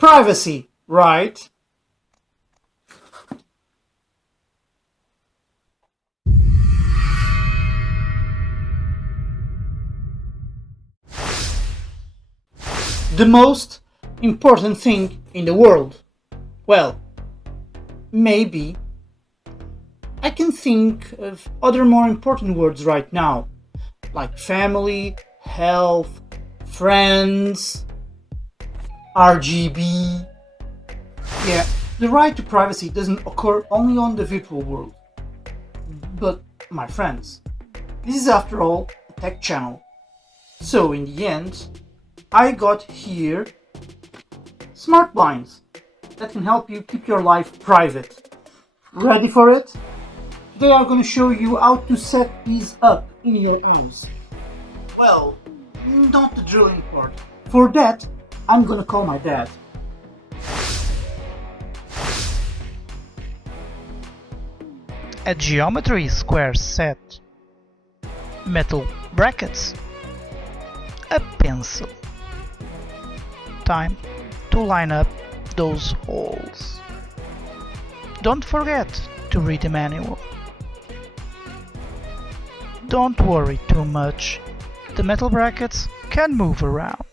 Privacy, right? The most important thing in the world. Well, maybe. I can think of other more important words right now, like family, health, friends, RGB. Yeah, the right to privacy doesn't occur only on the virtual world. But, my friends, this is after all a tech channel. So in the end, I got here smart blinds that can help you keep your life private. Ready for it? Today I'm going to show you how to set these up in your house. Well, not the drilling part. For that, I'm going to call my dad. A geometry square set, metal brackets, a pencil. Time to line up those holes. Don't forget to read the manual. Don't worry too much, the metal brackets can move around.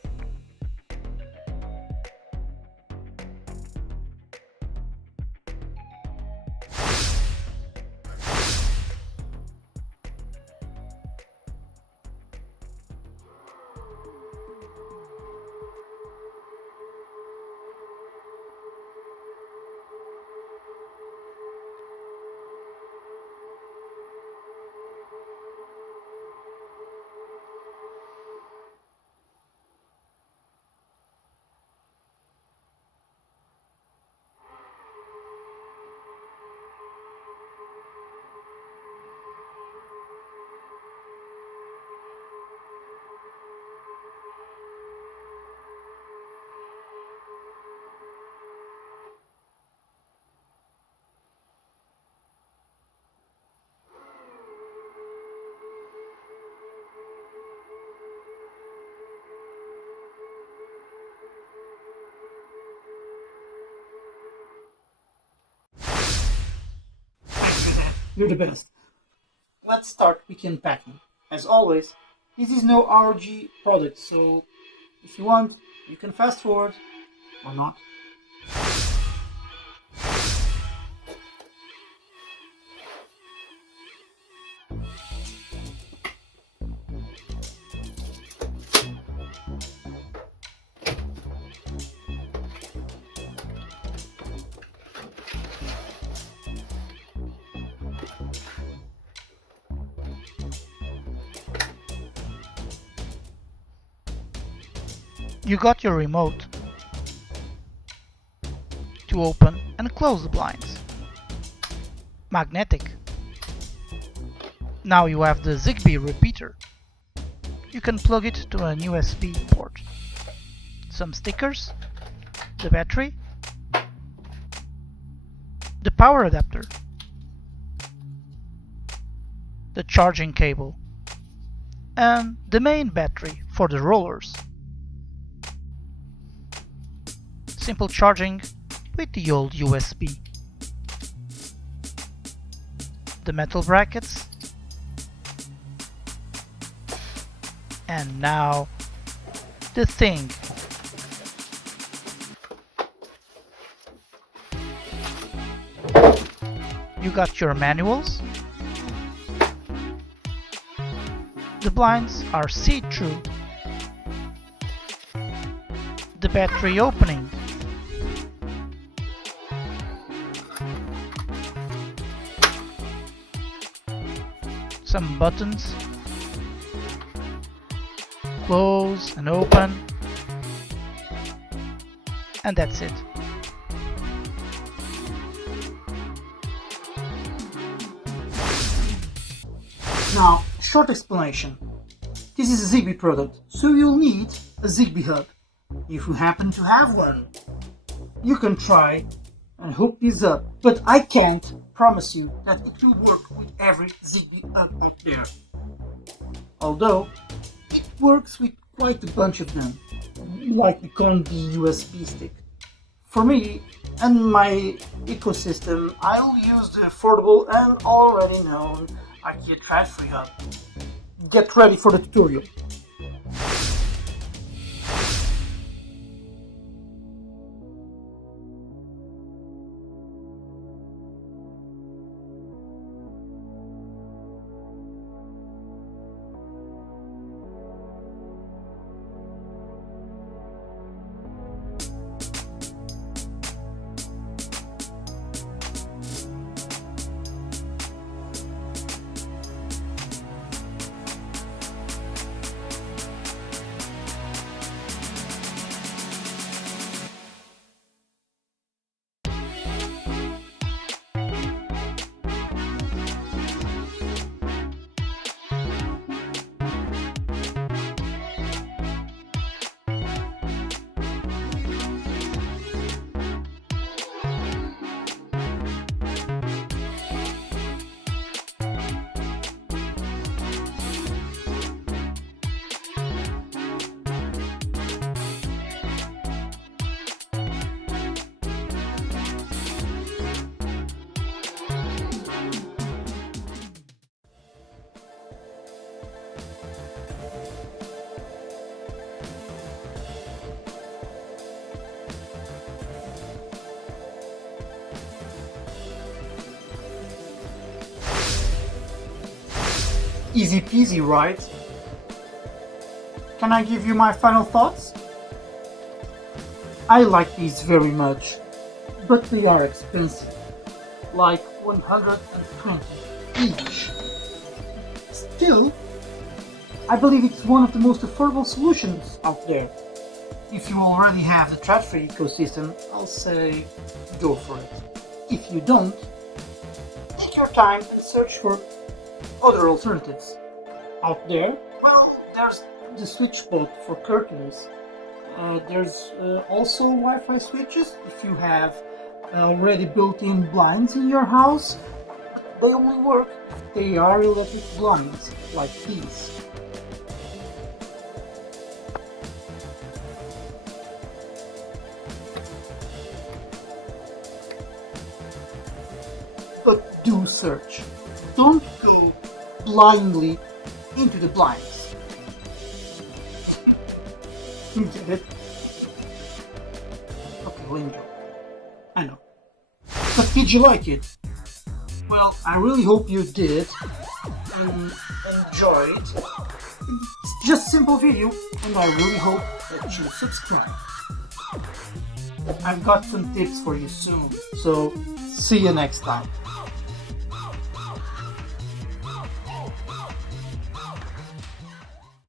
You're the best. Let's start with unpacking. As always, this is no RG product, so if you want, you can fast forward or not. You got your remote to open and close the blinds. Magnetic. Now you have the Zigbee repeater. You can plug it to an USB port. Some stickers, the battery, the power adapter, the charging cable, and the main battery for the rollers. Simple charging with the old USB. The metal brackets. And now the thing. You got your manuals. The blinds are see-through. The battery opening. Some buttons. Close and open. And that's it. Now, short explanation. This is a Zigbee product, so you'll need a Zigbee hub. If you happen to have one, you can try and hook this up, but I can't promise you that it will work with every Zigbee hub out there. Although, it works with quite a bunch of them, like the Conbi USB stick. For me and my ecosystem, I'll use the affordable and already known IKEA Trash-Free Hub. Get ready for the tutorial. Easy peasy, right? Can I give you my final thoughts? I like these very much, but they are expensive, like 120 each. Still, I believe it's one of the most affordable solutions out there. If you already have the trash-free ecosystem, I'll say go for it. If you don't, take your time and search for other alternatives. Out there, well, there's the SwitchBot for curtains. There's also Wi-Fi switches if you have already built-in blinds in your house. They only work if they are electric blinds, like these. But do search. Don't go blindly into the blinds. Get it? Okay, lame joke. I know. But did you like it? Well, I really hope you did and enjoyed. It's just a simple video, and I really hope that you subscribe. I've got some tips for you soon, so see you next time.